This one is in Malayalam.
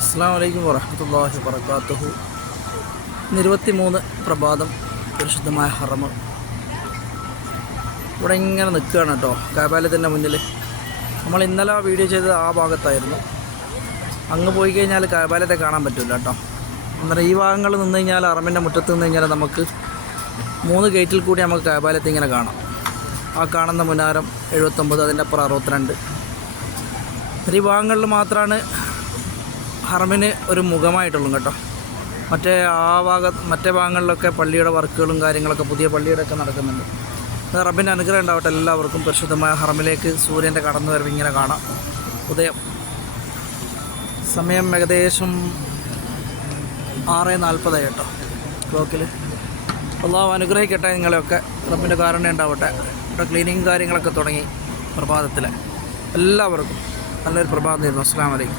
അസ്സലാമു അലൈക്കും വറഹ്മത്തുള്ളാഹി വബറകാതുഹു. 23 പ്രഭാതം, പരിശുദ്ധമായ ഹറം. ഇവിടെ ഇങ്ങനെ നിൽക്കുകയാണ് കേട്ടോ, കഅബാലയത്തിൻ്റെ മുന്നിൽ. നമ്മൾ ഇന്നലെ വീഡിയോ ചെയ്തത് ആ ഭാഗത്തായിരുന്നു. അങ്ങ് പോയി കഴിഞ്ഞാൽ കഅബാലയത്തെ കാണാൻ പറ്റില്ല കേട്ടോ. അന്നേരം ഈ ഭാഗങ്ങൾ നിന്ന് കഴിഞ്ഞാൽ, ഹറമിൻ്റെ മുറ്റത്ത് നിന്ന് കഴിഞ്ഞാൽ നമുക്ക് 3 ഗേറ്റിൽ കൂടി നമുക്ക് കഅബാലയത്തെ ഇങ്ങനെ കാണാം. ആ കാണുന്ന മുനാരം 79, അതിൻ്റെ അപ്പുറം 62. ഈ ഭാഗങ്ങളിൽ മാത്രമാണ് ഹറമിന് ഒരു മുഖമായിട്ടുള്ളൂ കേട്ടോ. മറ്റേ ഭാഗങ്ങളിലൊക്കെ പള്ളിയുടെ വർക്കുകളും കാര്യങ്ങളൊക്കെ, പുതിയ പള്ളിയുടെ ഒക്കെ നടക്കുന്നുണ്ട്. റബ്ബിൻ്റെ അനുഗ്രഹം ഉണ്ടാവട്ടെ എല്ലാവർക്കും. പരിശുദ്ധമായ ഹറമിലേക്ക് സൂര്യൻ്റെ കടന്നു വരവ് ഇങ്ങനെ കാണാം. ഉദയം സമയം ഏകദേശം 6:40 കേട്ടോ ക്ലോക്കിൽ. അള്ളാഹു അനുഗ്രഹിക്കട്ടെ നിങ്ങളെയൊക്കെ. റബ്ബിൻ്റെ കാരുണ്യം ഉണ്ടാവട്ടെ. ഇവിടെ ക്ലീനിങ് കാര്യങ്ങളൊക്കെ തുടങ്ങി പ്രഭാതത്തിൽ. എല്ലാവർക്കും നല്ലൊരു പ്രഭാതം നേരുന്നു. അസ്സലാമു അലൈക്കും.